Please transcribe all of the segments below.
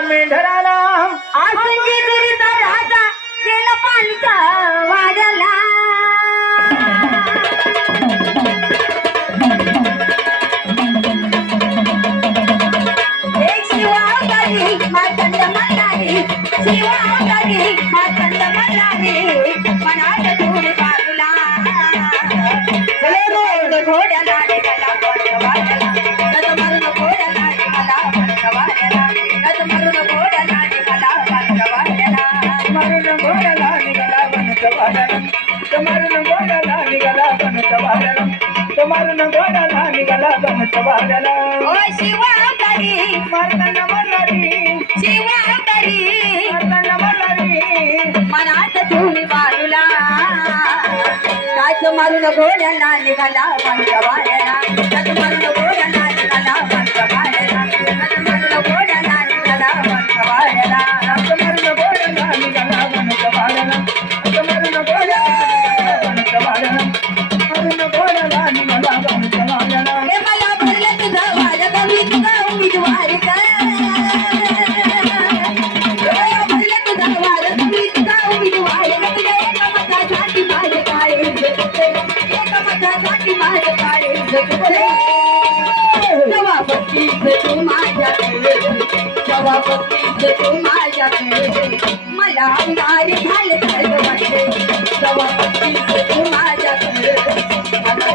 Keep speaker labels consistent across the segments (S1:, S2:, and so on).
S1: मेंढराला.
S2: आसंगी दुरीचा राजा गेला पालचा मरून
S1: गोड्याला निघाला बनत वादळम
S2: ओ शिवावतारी
S1: मारताना मल्हारी
S2: शिवावतारी
S1: मारताना मल्हारी
S2: मनात धुळी बाजूला काच मारून घोड्याला निघाला काच मारून निघाला पंचवाड्याला काच मारून निघाला
S1: मरून गोड्याला निघाला बनत वादळम मरून गोड्याला बनत वादळम
S2: मला अंगार झाले सारखं वाटते जेव्हा तू माझ्याकडे मला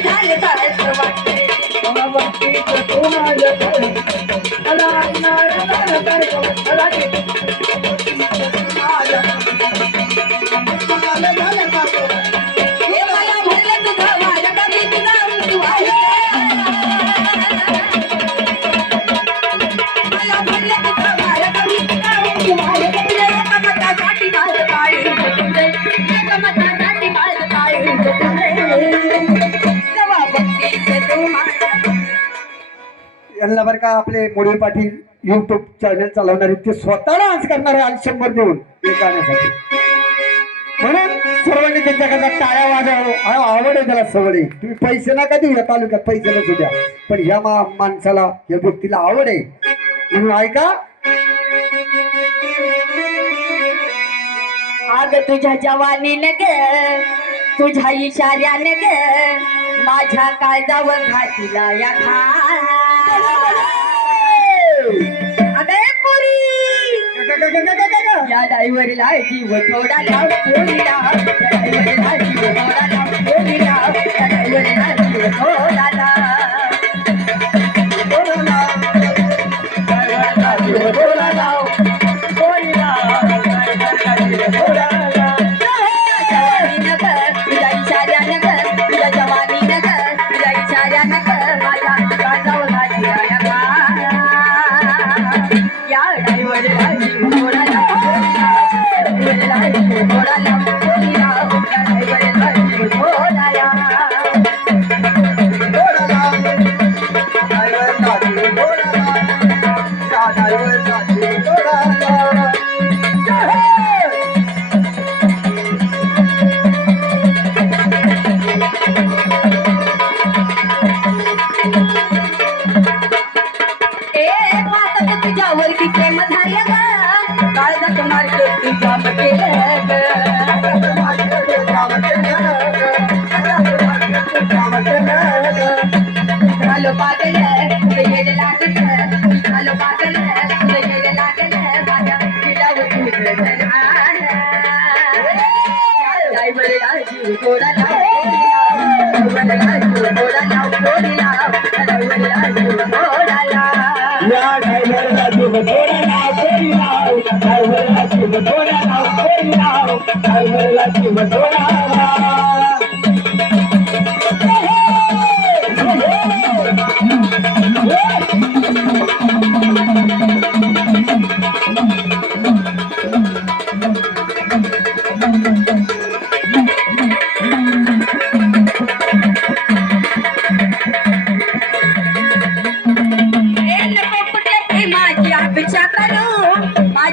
S2: झाले सारखं वाटते
S1: मला बघतीस तू माझ्याकडे मला आणणार झालं मला
S3: यांना बरं का आपले मोडील पाटील युट्यूब चॅनल चालवणारे ते स्वतः डान्स करणारे आज शंभर देऊन हे गाण्यासाठी. म्हणून सर्वांनी त्यांच्याकडे टाळ्या वाजावं. आवड आहे त्याला सवड आहे. तुम्ही पैसे नका देऊ या तालुक्यात पैसे नसू द्या. पण ह्या मा माणसाला या गोष्टीला आवड आहे. म्हणून ऐका.
S2: आग तुझ्या जवानीने ग तुझ्या इशाऱ्याने ग माझ्या काळजावर घातीला या घा या डायव्हरला जीव थोडा लाव पोरीला. या डायव्हरला जीव थोडा लाव पोरीला. या डायव्हरला जीव थोडा
S1: नाव कोणी नाव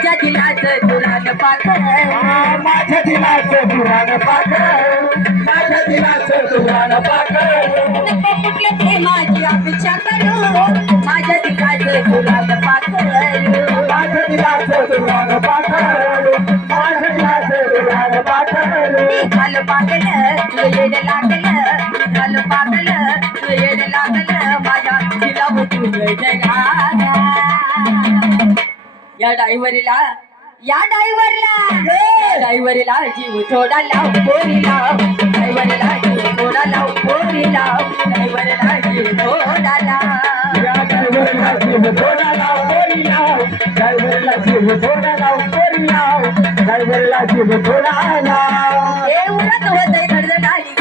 S2: माझ्या दिलाचं पुराण
S1: पाखर माझ्या दिलाचं पुराण पाखर माझ्या दिलाचं पुराण
S2: पाखर माझी अपेक्षा करू. माझ्या दिलाचं माझ्या दिलाचं पागल माझ्या तिला होती जगा या डायव्हरीला या डायव्हरला. डायव्हरीला जीव थोडा लाव पोरी लाव डायव्हरीला जीव थोडा लाव पोरी लाव डायव्हरला जीव थोडा लाव
S1: जीव थोडा लाव पोरी लाव डायव्हरला जीव थोडा लाव पोरी लाव डायव्हरला जीव थोडा लाव
S2: हे उरत आहे गर्द डाळी